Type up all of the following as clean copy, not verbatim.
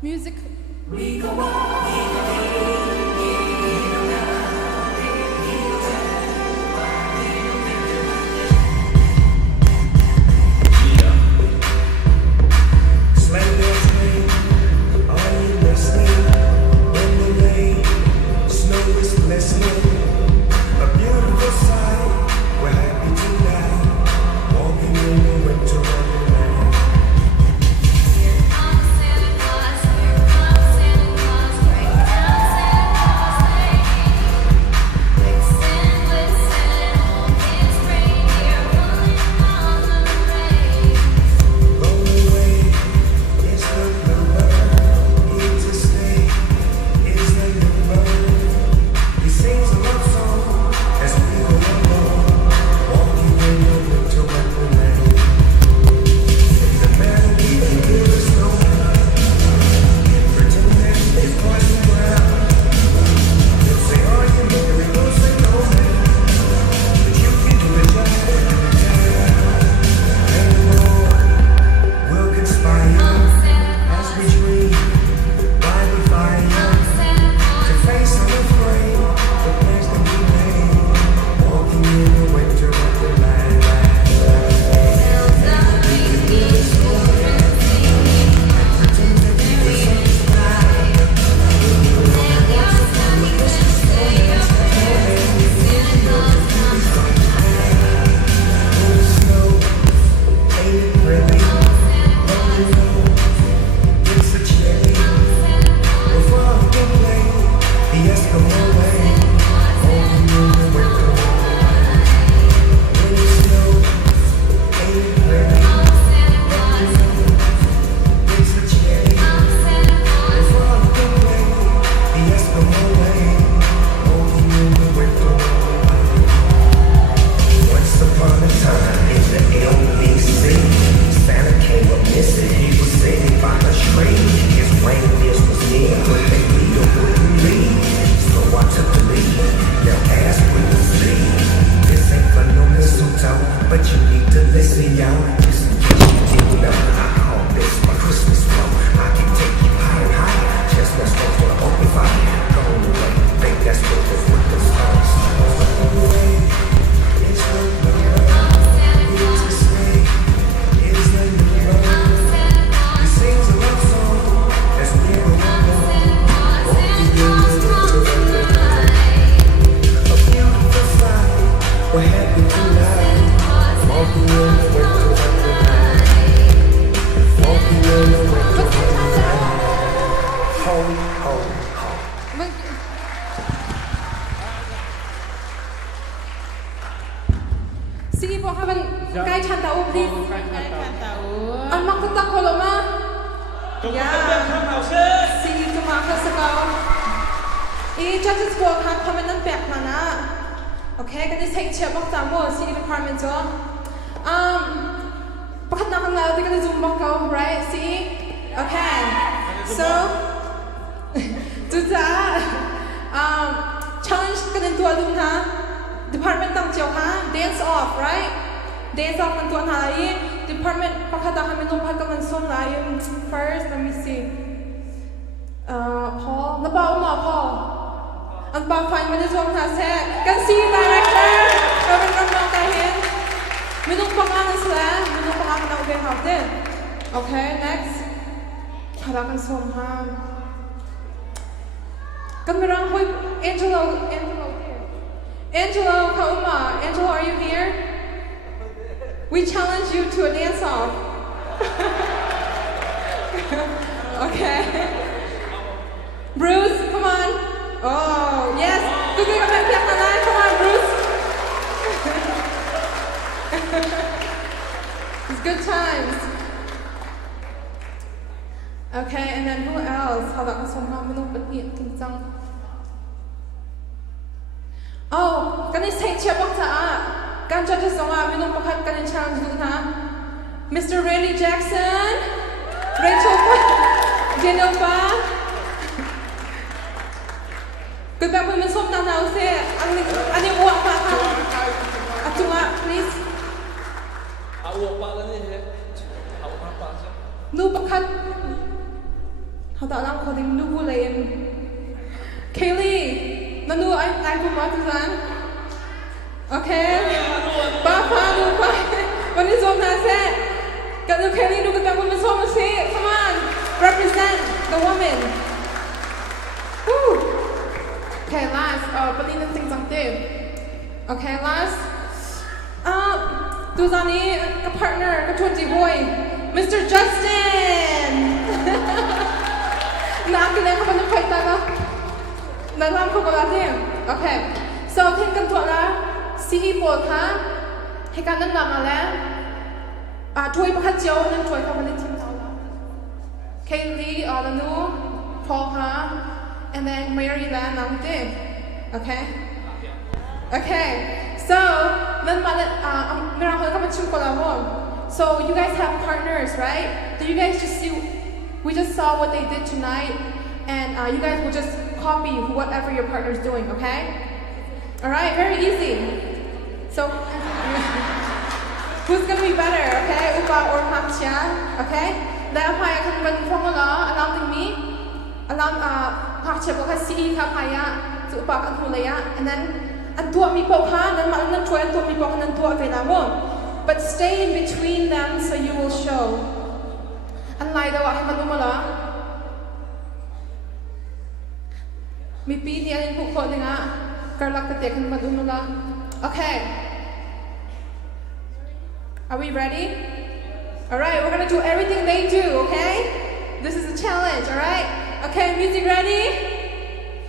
Music. Sige po, habang kahit handa o please. Ang makita ko lama. Yeah. Sige, tumakas ako. I-judges po, kahit kami ng back na na. Okay, kasi take check mo sa mo, sige department to. Bakit nakangalaw, di ka na zoom back ko, right? See? Okay. So, challenge ka din tuwa dun ha. Department ng Jiao ha, dance off, right? Dance off ng tuwan halay. Department, pakata kami nung pagkamanson na yung first, let me see. Paul, nabaw mo, Paul. Ang pa-find mo na tuwang nasa. Kan si director, kami nang makahin. Minung pangalan sila, minung pangalan na ubay din. Okay, next. Harakan som ha. Kan merang hoy, Angelo here. Angelo, Kauma, Angelo, are you here? We challenge you to a dance-off. Okay. Bruce, come on. Oh, yes. Come on, Bruce. It's good times. Okay, and then who else? Oh, can I say Chabakta? Can judges on Minupakat can challenge Mr. Randy Jackson, Rachel Jennifer. Good back when Miss Hopna now say, I didn't walk back. Please. No, Pakat. Hata alam ko din nubulayin. Kaylee, nanu ay bumatusan? Okay? Bapa, lupa. Manizom na se. Kanu Kaylee, nu kita manizom si. Come on. Represent the woman. Woo. Okay, last. Palinan sing something. Okay, last. Duzani, a partner, a 20 boy. Mr. Justin. Naakilan ka ba ng fight tayo? Nalam ko natin. Okay. So, tingkan to na si Ipol ha. Hikanan lang ala. Tuway pa kadyo ng tuway ka ba ng team tao. Kaylee, Alanu, Paul ha. And then Mary Lan natin. Okay? Okay. So, so you guys have partners, right? So you guys just see, we just saw what they did tonight, and you guys will just copy whatever your partner's doing, okay? All right, very easy. So, who's gonna be better, okay? Upa or Pakcha, okay? Now, Paya can run from allow me, allow Pakcha Bokasi, Kapaya, to Upa and Hulaya, and then. And tuwa mi po ha, nan maalam tuwa and tuwa mi po ha nan tuwa kay namo. But stay in between them so you will show. Anlay daw ay malumala. Mi pini alin po ko nga karlak tatek ng malumala. Okay. Are we ready? All right, we're gonna do everything they do. Okay? This is a challenge. All right? Okay, music ready?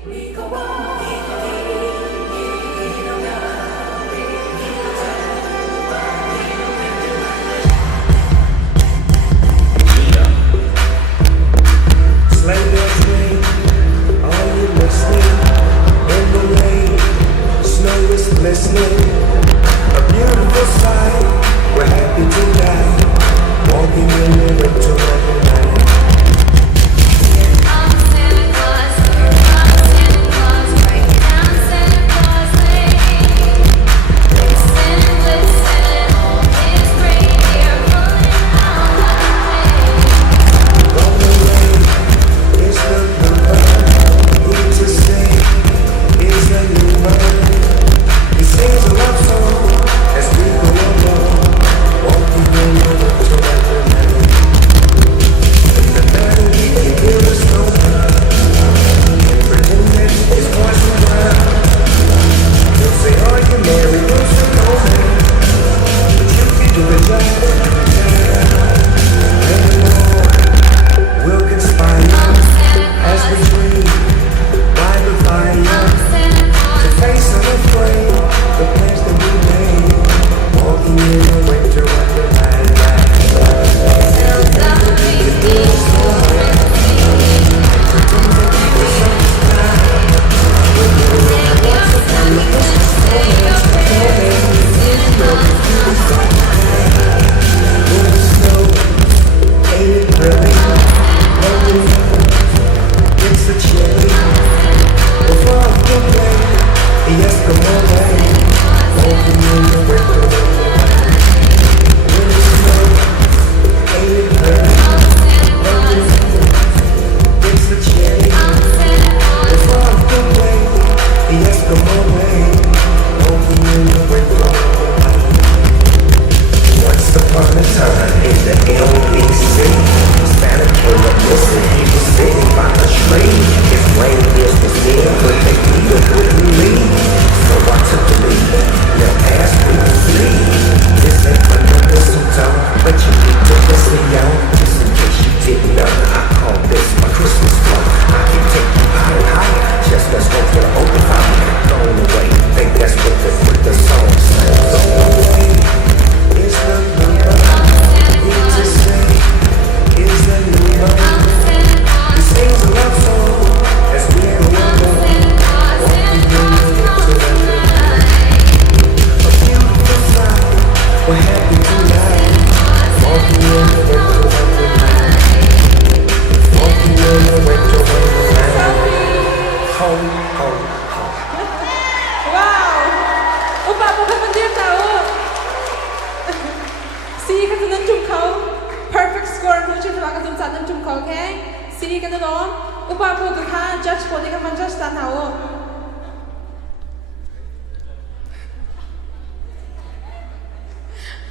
We go on. Listening, a beautiful sight. We're happy tonight, walking in the winter of the night. Here comes Santa Claus, here comes Santa Claus. Sini ka na doon? Upa po to ka, judge po, di ka man judge tanaw.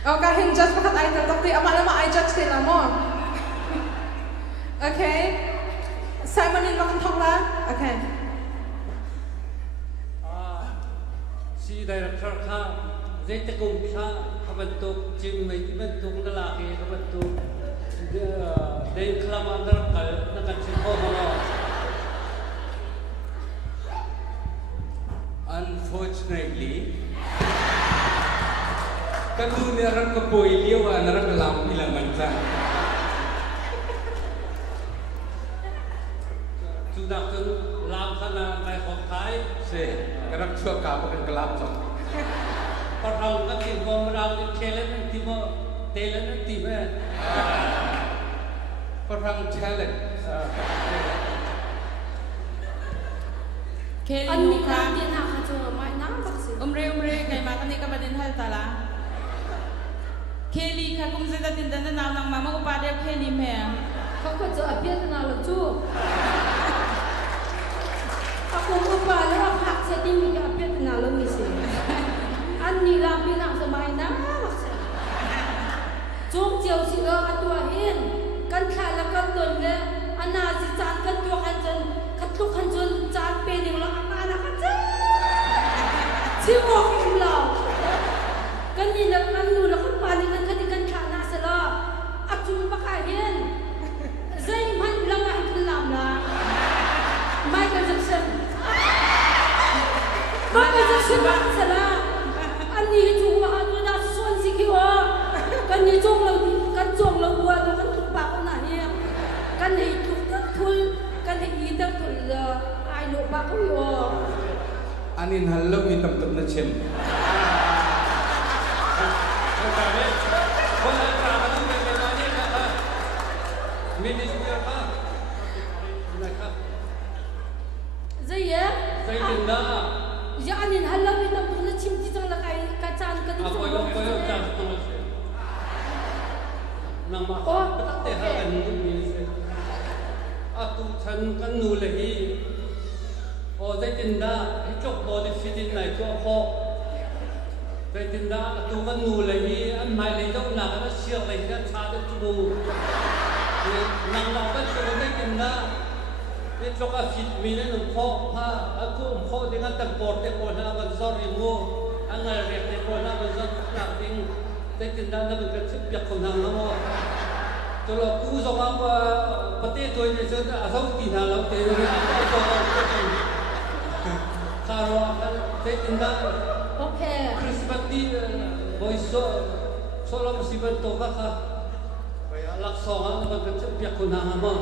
O kahit judge pa ka tayo tatakti, ama ay judge sila mo. Okay? Simon in makantong la? Okay. Si director ka, dahil takong siya, kabantok, Jim may ibantong lalaki, kabantok, dahil kalamandar ka, nakansin ko mga. Unfortunately, kanunaran ka po iliw, naran alam ilang mansa. Sudah kan lam ka na may kontay, Si, karang chua ka pa kang kalap sa. parang ka tinmo marang yung kailan ng timo, tailan ng timo. Parang talent. Kelly Ani mo ka ka. din nakatulong may nakabaksin. Umre, kay makani ka ba din haltala? Kelly ka kung sa datindan na naw ng mama upada Kelly me. เขาก็จะเพี้ยนนาลจูอากูก็ปาแล้วผักเสร็จมีกับเพี้ยนนาลมีสิอันนี้ลำพี่นางสบายนะบักเสจุกเจียวสิเราตัวเห็นกันขายแล้วกันตุนเลยอันนาสิจานกันตัวกันจนคัดลูกกันจนจานเป็นอย่างเราอันมาแล้วกันจ้าชิวอกอิ่มเรากันนี่แล้วกันนู่นแล้วกันปานี่กันกันกันขานาเสร็จแล้วอักจุนปะขายเห็นZayn man lang ang kalam na Michael Jackson Michael Jackson ba sala Ani chung wa to da son si ki o kan ni chung lang wa to kan tuk ba ko na ni kan ni tuk tak thul kan ni tak thul ai lo ba ko yo Anin halaw ni tamtam na chim. Minister ka. Zay ya Zay tinda. Ya anin halaw ni tam na chim ti tang la kai ka chan ka ti Ako yung chance ko na siya. Nang makapatate ha kan minister. Atu chan kan nulahi. O zay tinda, hichok mo di fitin na ito ako. Zay tinda, atu kan nulahi. Ang may lidaw na ka na siya lahi na chada tumo. Nang laban siya ko zay tinda. Ito ka fit mina ng po ha. Ako po dengan temporte ko na sorry mo. Ang nalirek ko na sorry Zay tinda na magkasipyak ko na mo. Tulo kuso nga pa pati ito yung asaw tinalaw tayo na ako karo zay tinda Okay Christmas di boy solo musibat to ka kaya laksongan magkasipyak ko na mo.